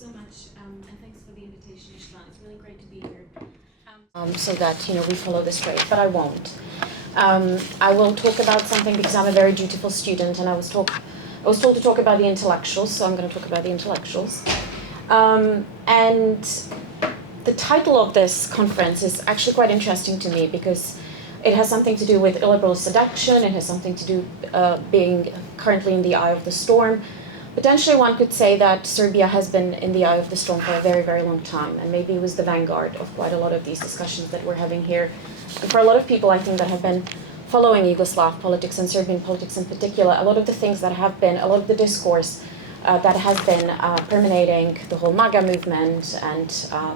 so much, and thanks for the invitation, Ishvan. It's really great to be here. So that we follow this way, but I won't. I will talk about something because I'm a very dutiful student, and I was told to talk about the intellectuals, so I'm going to talk about the intellectuals. And the title of this conference is actually quite interesting to me because it has something to do with illiberal seduction. It has something to do being currently in the eye of the storm. Potentially one could say that Serbia has been in the eye of the storm for a very, very long time, and maybe it was the vanguard of quite a lot of these discussions that we're having here. And for a lot of people, I think, that have been following Yugoslav politics and Serbian politics in particular, a lot of the things that have been, a lot of the discourse that has been permeating the whole MAGA movement and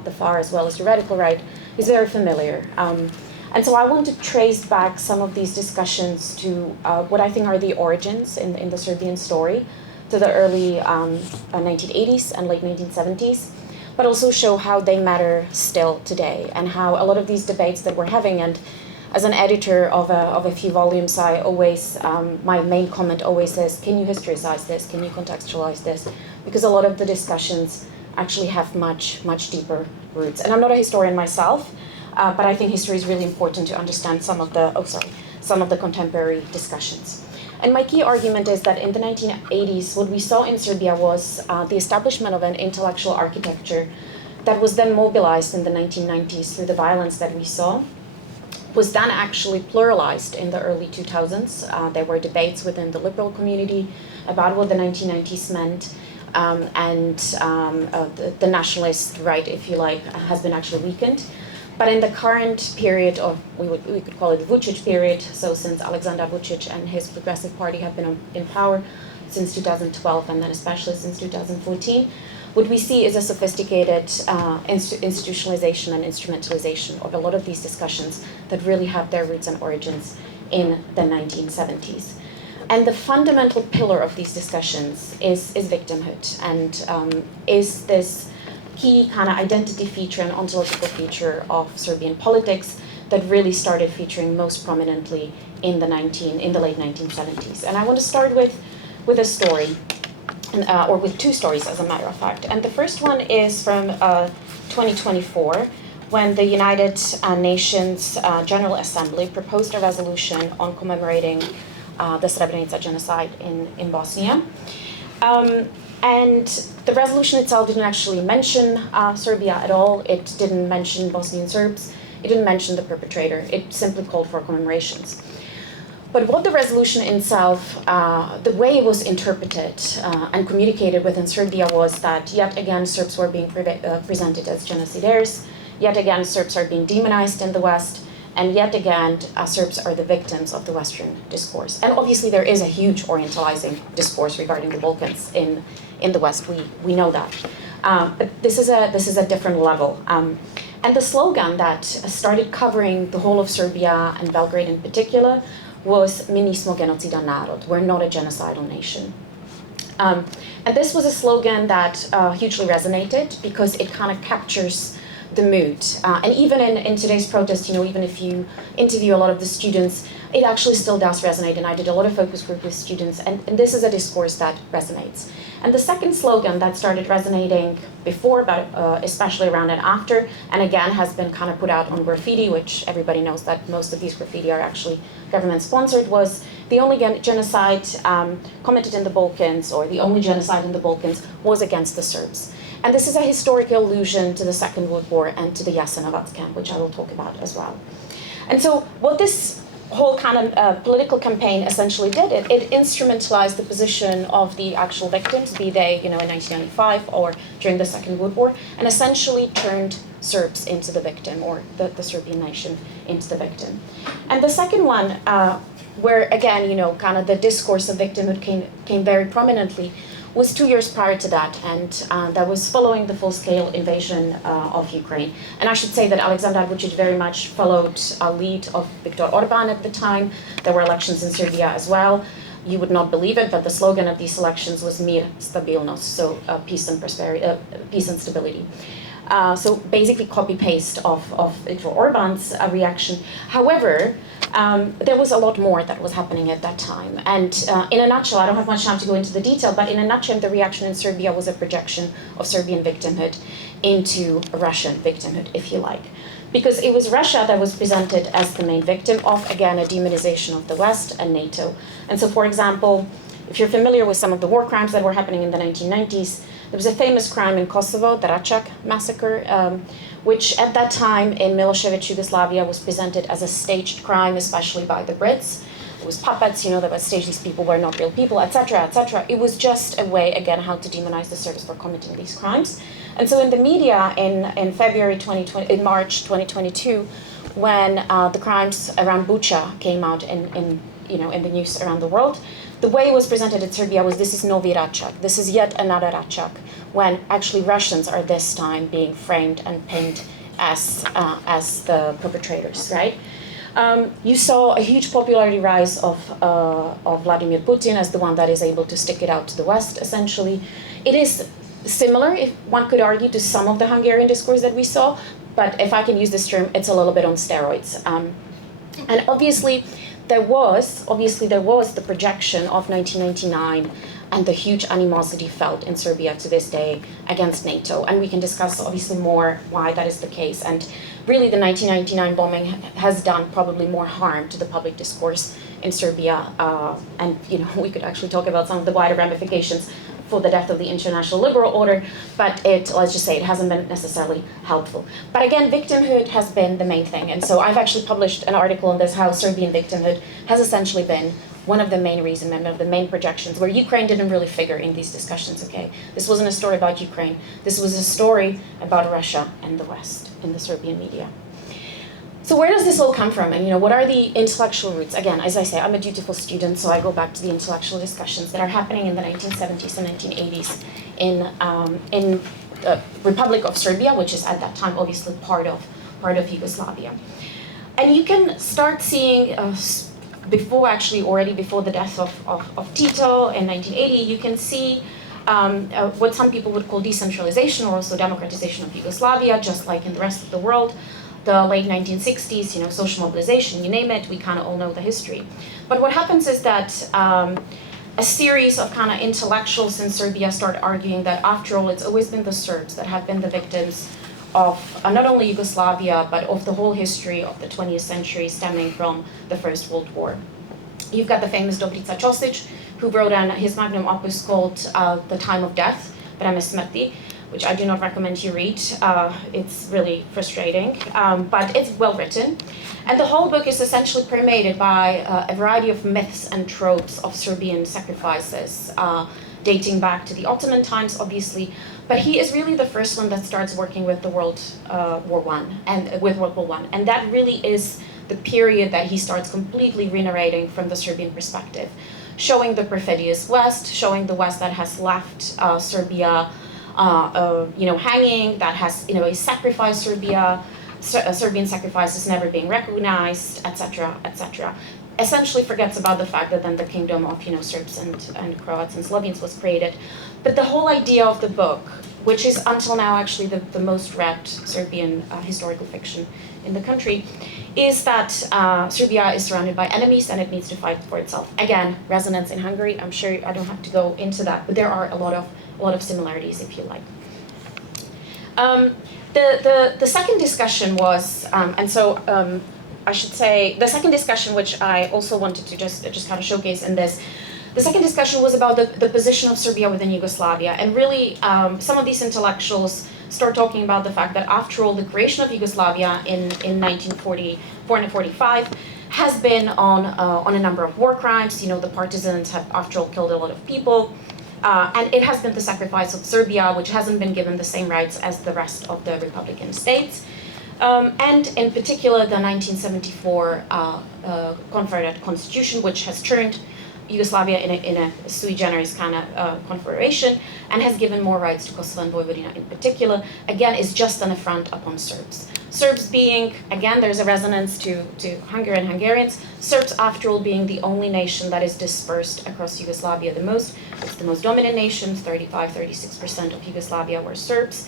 the far as well as the radical right is very familiar. And so I want to trace back some of these discussions to what I think are the origins in the Serbian story, to the early 1980s and late 1970s, but also show how they matter still today and how a lot of these debates that we're having. And as an editor of a few volumes, I always, my main comment always is, can you historicize this? Can you contextualize this? Because a lot of the discussions actually have much, much deeper roots. And I'm not a historian myself, but I think history is really important to understand some of the contemporary discussions. And my key argument is that in the 1980s, what we saw in Serbia was the establishment of an intellectual architecture that was then mobilized in the 1990s through the violence that we saw, was then actually pluralized in the early 2000s. There were debates within the liberal community about what the 1990s meant, and the nationalist right, if you like, has been actually weakened. But in the current period of, we could call it Vučić period, so since Aleksandar Vučić and his Progressive Party have been in power since 2012 and then especially since 2014, what we see is a sophisticated institutionalization and instrumentalization of a lot of these discussions that really have their roots and origins in the 1970s. And the fundamental pillar of these discussions is victimhood, and is this key kind of identity feature and ontological feature of Serbian politics that really started featuring most prominently in the late 1970s. And I want to start with a story, or with two stories as a matter of fact. And the first one is from 2024, when the United Nations General Assembly proposed a resolution on commemorating the Srebrenica genocide in Bosnia. And the resolution itself didn't actually mention Serbia at all. It didn't mention Bosnian Serbs. It didn't mention the perpetrator. It simply called for commemorations. But what the resolution itself, the way it was interpreted and communicated within Serbia was that yet again Serbs were being presented as genocidaires, yet again Serbs are being demonized in the West, and yet again Serbs are the victims of the Western discourse. And obviously there is a huge orientalizing discourse regarding the Balkans in the West. We know that. But this is a different level. And the slogan that started covering the whole of Serbia and Belgrade in particular was "Mi nismo genocidan narod," we're not a genocidal nation. And this was a slogan that hugely resonated because it kind of captures the mood. And even in today's protest, even if you interview a lot of the students, it actually still does resonate. And I did a lot of focus group with students, and this is a discourse that resonates. And the second slogan that started resonating before, but especially around and after, and again has been kind of put out on graffiti, which everybody knows that most of these graffiti are actually government-sponsored, was the only genocide committed in the Balkans, or the only genocide in the Balkans, was against the Serbs. And this is a historical allusion to the Second World War and to the Jasenovac camp, which I will talk about as well. And so what this whole kind of political campaign essentially did, it instrumentalized the position of the actual victims, be they in 1995 or during the Second World War, and essentially turned Serbs into the victim, or the Serbian nation into the victim. And the second one, where again, kind of the discourse of victimhood came very prominently, was 2 years prior to that, and that was following the full-scale invasion of Ukraine. And I should say that Aleksandar Vučić very much followed a lead of Viktor Orban at the time. There were elections in Serbia as well. You would not believe it, but the slogan of these elections was "Mir, stabilnost," so peace and prosperity, peace and stability. So basically copy-paste of Viktor Orban's reaction. However, there was a lot more that was happening at that time. And in a nutshell, I don't have much time to go into the detail, but in a nutshell, the reaction in Serbia was a projection of Serbian victimhood into Russian victimhood, if you like. Because it was Russia that was presented as the main victim of, again, a demonization of the West and NATO. And so, for example, if you're familiar with some of the war crimes that were happening in the 1990s, there was a famous crime in Kosovo, the Račak massacre, which at that time in Milosevic Yugoslavia was presented as a staged crime, especially by the Brits. It was puppets, that was staged, these people were not real people, etc., etc. It was just a way, again, how to demonize the Serbs for committing these crimes. And so in the media in February 2020, in March 2022, when the crimes around Bucha came out in the news around the world, the way it was presented in Serbia was, this is Novi Račak, this is yet another Račak, when actually Russians are this time being framed and pinned as the perpetrators, right? You saw a huge popularity rise of Vladimir Putin as the one that is able to stick it out to the West, essentially. It is similar, if one could argue, to some of the Hungarian discourse that we saw, but if I can use this term, it's a little bit on steroids. And obviously there was the projection of 1999 and the huge animosity felt in Serbia to this day against NATO. And we can discuss obviously more why that is the case. And really the 1999 bombing has done probably more harm to the public discourse in Serbia. And we could actually talk about some of the wider ramifications for the death of the international liberal order, but let's just say it hasn't been necessarily helpful. But again, victimhood has been the main thing. And so I've actually published an article on this, how Serbian victimhood has essentially been one of the main reasons and one of the main projections where Ukraine didn't really figure in these discussions, okay? This wasn't a story about Ukraine. This was a story about Russia and the West in the Serbian media. So where does this all come from? And what are the intellectual roots? Again, as I say, I'm a dutiful student, so I go back to the intellectual discussions that are happening in the 1970s and 1980s in the Republic of Serbia, which is at that time obviously part of Yugoslavia. And you can start seeing already before the death of Tito in 1980, you can see what some people would call decentralization or also democratization of Yugoslavia, just like in the rest of the world. The late 1960s, social mobilization, you name it, we kind of all know the history. But what happens is that a series of kind of intellectuals in Serbia start arguing that after all, it's always been the Serbs that have been the victims of not only Yugoslavia, but of the whole history of the 20th century stemming from the First World War. You've got the famous Dobrica Ćosić, who wrote his magnum opus called The Time of Death, Vreme smrti, which I do not recommend you read. It's really frustrating, but it's well written. And the whole book is essentially permeated by a variety of myths and tropes of Serbian sacrifices, dating back to the Ottoman times, obviously. But he is really the first one that starts working with the World War I, and with World War I. And that really is the period that he starts completely re-narrating from the Serbian perspective, showing the perfidious West, showing the West that has left Serbia hanging, that has, sacrificed Serbia, Serbian sacrifices never being recognized, etc., etc. Essentially forgets about the fact that then the kingdom of, Serbs and Croats and Slovenes was created. But the whole idea of the book, which is until now actually the most read Serbian historical fiction in the country, is that Serbia is surrounded by enemies and it needs to fight for itself. Again, resonance in Hungary, I'm sure I don't have to go into that, but there are a lot of similarities, if you like. The second discussion was, I should say, the second discussion, which I also wanted to just kind of showcase in this, the second discussion was about the position of Serbia within Yugoslavia. And really, some of these intellectuals start talking about the fact that after all, the creation of Yugoslavia in 1944 and 45 has been on a number of war crimes. The partisans have, after all, killed a lot of people. And it has been the sacrifice of Serbia, which hasn't been given the same rights as the rest of the Republican states. And in particular, the 1974 Confederate Constitution, which has turned Yugoslavia in a sui generis kind of confederation and has given more rights to Kosovo and Vojvodina in particular, again, is just an affront upon Serbs. Serbs being, again, there's a resonance to Hungary and Hungarians, Serbs, after all, being the only nation that is dispersed across Yugoslavia the most. It's the most dominant nation, 35-36% of Yugoslavia were Serbs.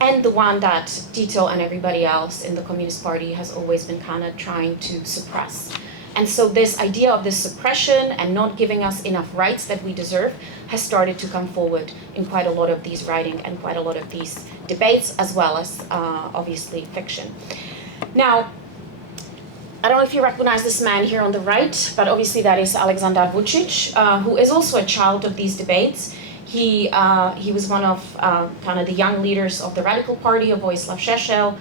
and the one that Tito and everybody else in the Communist Party has always been kind of trying to suppress. And so this idea of this suppression and not giving us enough rights that we deserve has started to come forward in quite a lot of these writing and quite a lot of these debates, as well as obviously fiction. Now, I don't know if you recognize this man here on the right, but obviously that is Aleksandar Vučić, who is also a child of these debates. He was one of kind of the young leaders of the Radical Party of Vojislav Šešelj,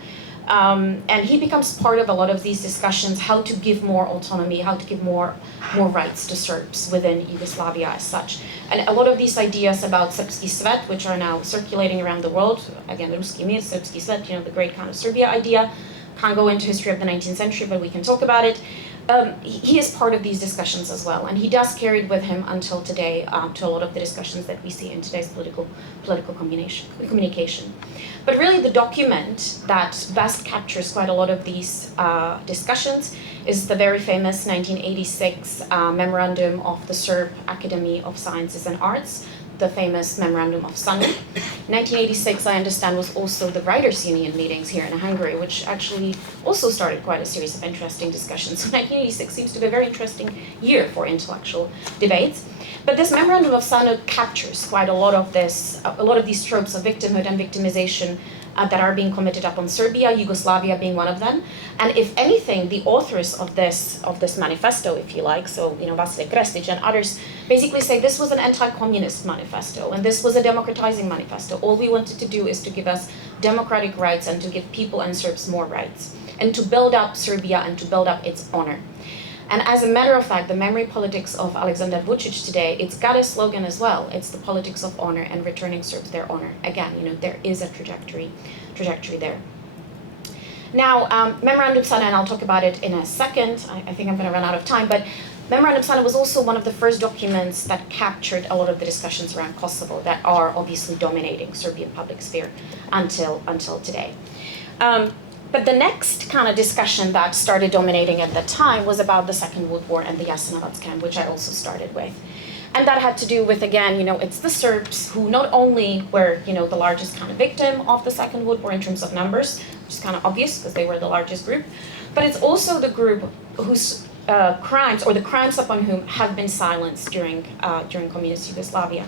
and he becomes part of a lot of these discussions, how to give more autonomy, how to give more rights to Serbs within Yugoslavia as such. And a lot of these ideas about Srpski svet, which are now circulating around the world, again, Ruski mir, Srpski svet, the great kind of Serbia idea, can't go into history of the 19th century, but we can talk about it. He is part of these discussions as well, and he does carry it with him until today to a lot of the discussions that we see in today's political communication. But really the document that best captures quite a lot of these discussions is the very famous 1986 memorandum of the Serb Academy of Sciences and Arts, the famous memorandum of SANU. 1986, I understand, was also the Writers' Union meetings here in Hungary, which actually also started quite a series of interesting discussions. So 1986 seems to be a very interesting year for intellectual debates. But this memorandum of SANU captures quite a lot of these tropes of victimhood and victimization that are being committed upon Serbia, Yugoslavia being one of them. And if anything, the authors of this manifesto, if you like, so Vasilij Krstić and others, basically say this was an anti-communist manifesto and this was a democratizing manifesto. All we wanted to do is to give us democratic rights and to give people and Serbs more rights and to build up Serbia and to build up its honor. And as a matter of fact, the memory politics of Aleksandar Vučić today, it's got a slogan as well. It's the politics of honor and returning Serbs their honor. Again, there is a trajectory there. Now, Memorandum SANU, and I'll talk about it in a second. I think I'm going to run out of time, but Memorandum SANU was also one of the first documents that captured a lot of the discussions around Kosovo that are obviously dominating Serbian public sphere until today. But the next kind of discussion that started dominating at that time was about the Second World War and the Jasenovac camp, which I also started with. And that had to do with, again, it's the Serbs who not only were, the largest kind of victim of the Second World War in terms of numbers, which is kind of obvious because they were the largest group, but it's also the group whose crimes, or the crimes upon whom have been silenced during communist Yugoslavia.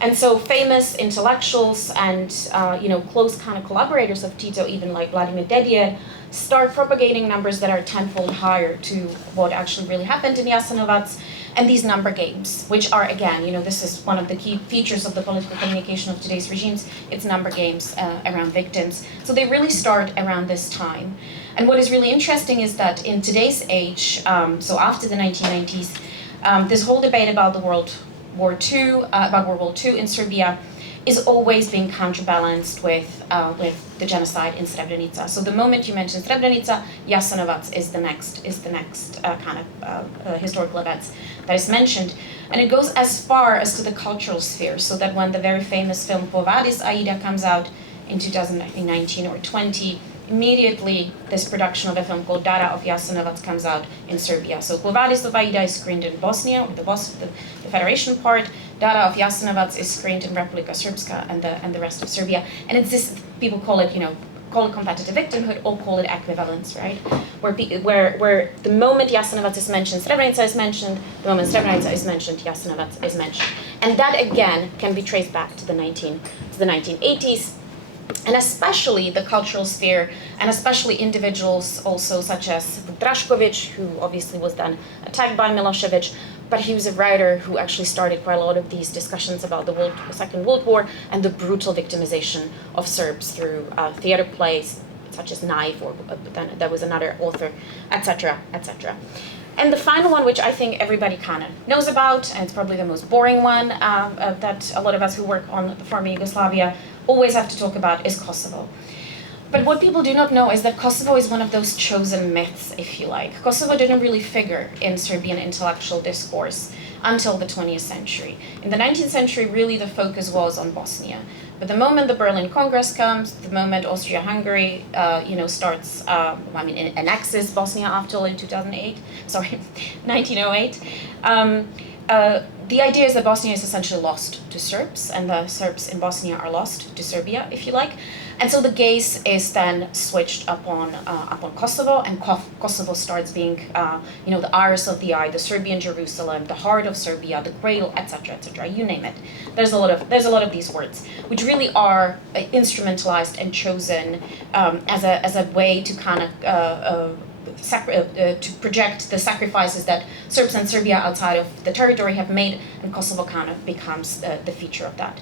And so famous intellectuals and close kind of collaborators of Tito, even like Vladimir Dedijer, start propagating numbers that are tenfold higher to what actually really happened in Jasenovac, and these number games, which are, again, this is one of the key features of the political communication of today's regimes, it's number games around victims. So they really start around this time. And what is really interesting is that in today's age, so after the 1990s, this whole debate about the World War II in Serbia is always being counterbalanced with the genocide in Srebrenica. So the moment you mention Srebrenica, Jasenovac is the next kind of historical events that is mentioned. And it goes as far as to the cultural sphere, so that when the very famous film Quo Vadis, Aida comes out in 2019 or 20, immediately this production of a film called Dara of Jasenovac comes out in Serbia. So Quo Vadis of Aida is screened in Bosnia, or the Federation part. Dara of Jasenovac is screened in Republika Srpska and the rest of Serbia. And it's this, people call it, call it competitive victimhood or call it equivalence, right? Where the moment Jasenovac is mentioned, Srebrenica is mentioned, the moment Srebrenica is mentioned, Jasenovac is mentioned. And that again can be traced back to the 1980s. And especially the cultural sphere, and especially individuals also such as Drašković, who obviously was then attacked by Milosevic, but he was a writer who actually started quite a lot of these discussions about the Second World War and the brutal victimization of Serbs through theater plays such as Knife, or then there was another author, etc., etc. And the final one, which I think everybody kind of knows about, and it's probably the most boring one that a lot of us who work on the former Yugoslavia always have to talk about, is Kosovo. But what people do not know is that Kosovo is one of those chosen myths, if you like. Kosovo didn't really figure in Serbian intellectual discourse until the 20th century. In the 19th century, really the focus was on Bosnia. But the moment the Berlin Congress comes, the moment Austria-Hungary, starts, annexes Bosnia after all in 1908, the idea is that Bosnia is essentially lost to Serbs, and the Serbs in Bosnia are lost to Serbia, if you like. And so the gaze is then switched upon Kosovo, and Kosovo starts being, the iris of the eye, the Serbian Jerusalem, the heart of Serbia, the cradle, etc., you name it. There's a lot of these words, which really are instrumentalized and chosen as a way to kind of to project the sacrifices that Serbs and Serbia outside of the territory have made, and Kosovo kind of becomes the feature of that.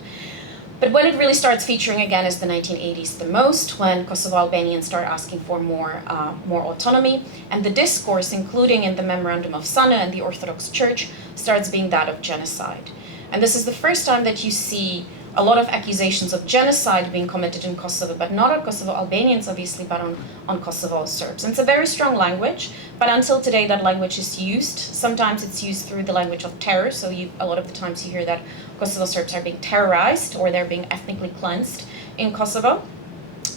But when it really starts featuring again is the 1980s the most, when Kosovo Albanians start asking for more autonomy, and the discourse, including in the Memorandum of Sana and the Orthodox Church, starts being that of genocide. And this is the first time that you see a lot of accusations of genocide being committed in Kosovo, but not on Kosovo Albanians, obviously, but on Kosovo Serbs. And it's a very strong language, but until today that language is used. Sometimes it's used through the language of terror, so a lot of the times you hear that Kosovo Serbs are being terrorized or they're being ethnically cleansed in Kosovo.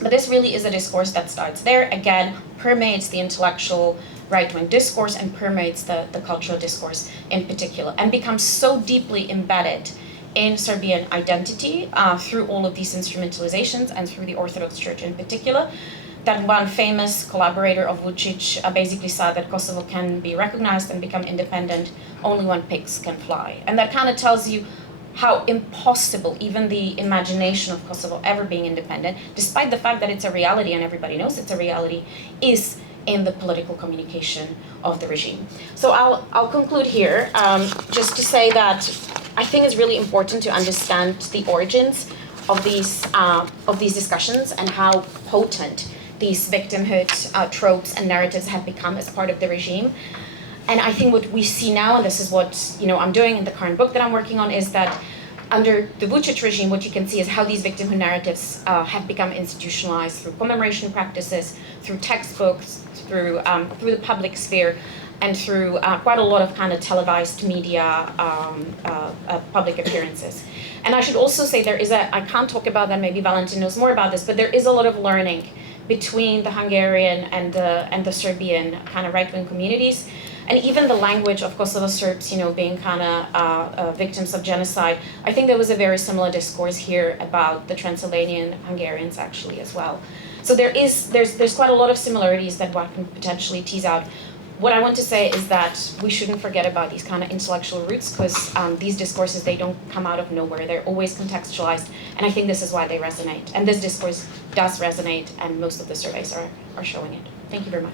But this really is a discourse that starts there, again, permeates the intellectual right-wing discourse and permeates the cultural discourse in particular, and becomes so deeply embedded in Serbian identity through all of these instrumentalizations and through the Orthodox Church in particular, that one famous collaborator of Vučić basically said that Kosovo can be recognized and become independent only when pigs can fly. And that kind of tells you how impossible even the imagination of Kosovo ever being independent, despite the fact that it's a reality and everybody knows it's a reality, is in the political communication of the regime. So I'll conclude here just to say that I think it's really important to understand the origins of these discussions and how potent these victimhood tropes and narratives have become as part of the regime. And I think what we see now, and this is what I'm doing in the current book that I'm working on, is that under the Vučić regime, what you can see is how these victimhood narratives have become institutionalized through commemoration practices, through textbooks, through the public sphere, and through quite a lot of kind of televised media public appearances. And I should also say I can't talk about that, maybe Valentin knows more about this, but there is a lot of learning between the Hungarian and the Serbian kind of right-wing communities. And even the language of Kosovo Serbs, being kind of victims of genocide, I think there was a very similar discourse here about the Transylvanian Hungarians actually as well. So there's quite a lot of similarities that one can potentially tease out. What I want to say is that we shouldn't forget about these kind of intellectual roots, because these discourses, they don't come out of nowhere. They're always contextualized, and I think this is why they resonate. And this discourse does resonate, and most of the surveys are showing it. Thank you very much.